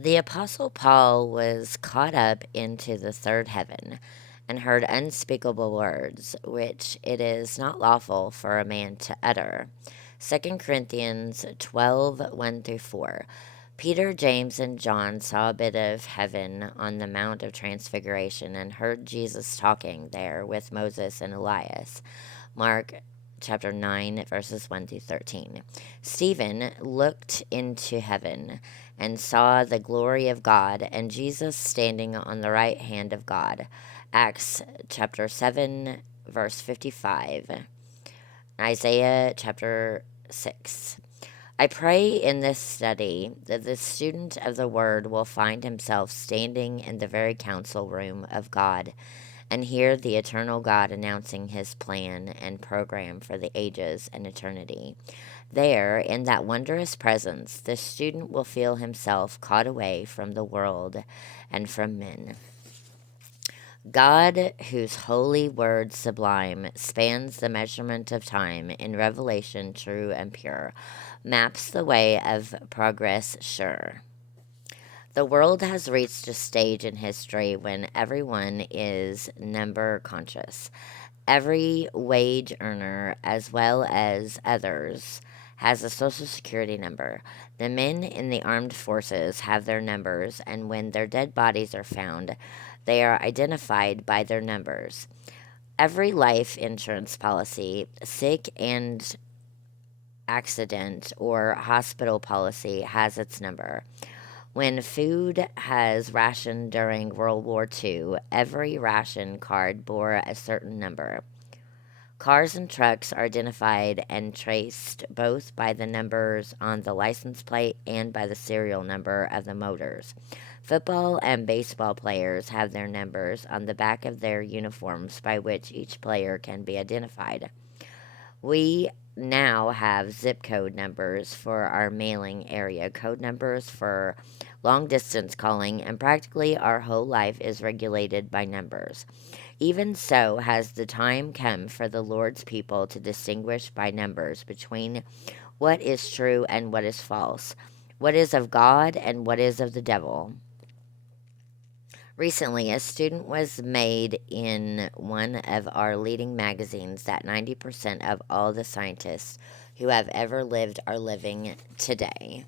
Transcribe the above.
The Apostle Paul was caught up into the third heaven and heard unspeakable words, which it is not lawful for a man to utter. 2 Corinthians 12 through 4. Peter, James, and John saw a bit of heaven on the Mount of Transfiguration and heard Jesus talking there with Moses and Elias. Mark chapter 9, verses 1 through 13. Stephen looked into heaven and saw the glory of God and Jesus standing on the right hand of God. Acts chapter 7, verse 55. Isaiah chapter 6. I pray in this study that the student of the Word will find himself standing in the very council room of God and hear the eternal God announcing his plan and program for the ages and eternity. There, in that wondrous presence, the student will feel himself caught away from the world and from men. God, whose holy word sublime spans the measurement of time in revelation true and pure, maps the way of progress sure. The world has reached a stage in history when everyone is number conscious. Every wage earner, as well as others, has a social security number. The men in the armed forces have their numbers, and when their dead bodies are found, they are identified by their numbers. Every life insurance policy, sick and accident, or hospital policy has its number. When food has rationed during World War II, every ration card bore a certain number. Cars and trucks are identified and traced both by the numbers on the license plate and by the serial number of the motors. Football and baseball players have their numbers on the back of their uniforms by which each player can be identified. We now have zip code numbers for our mailing area, code numbers for long distance calling, and practically our whole life is regulated by numbers. Even so, has the time come for the Lord's people to distinguish by numbers between what is true and what is false, what is of God and what is of the devil. Recently, a student was made in one of our leading magazines that 90% of all the scientists who have ever lived are living today.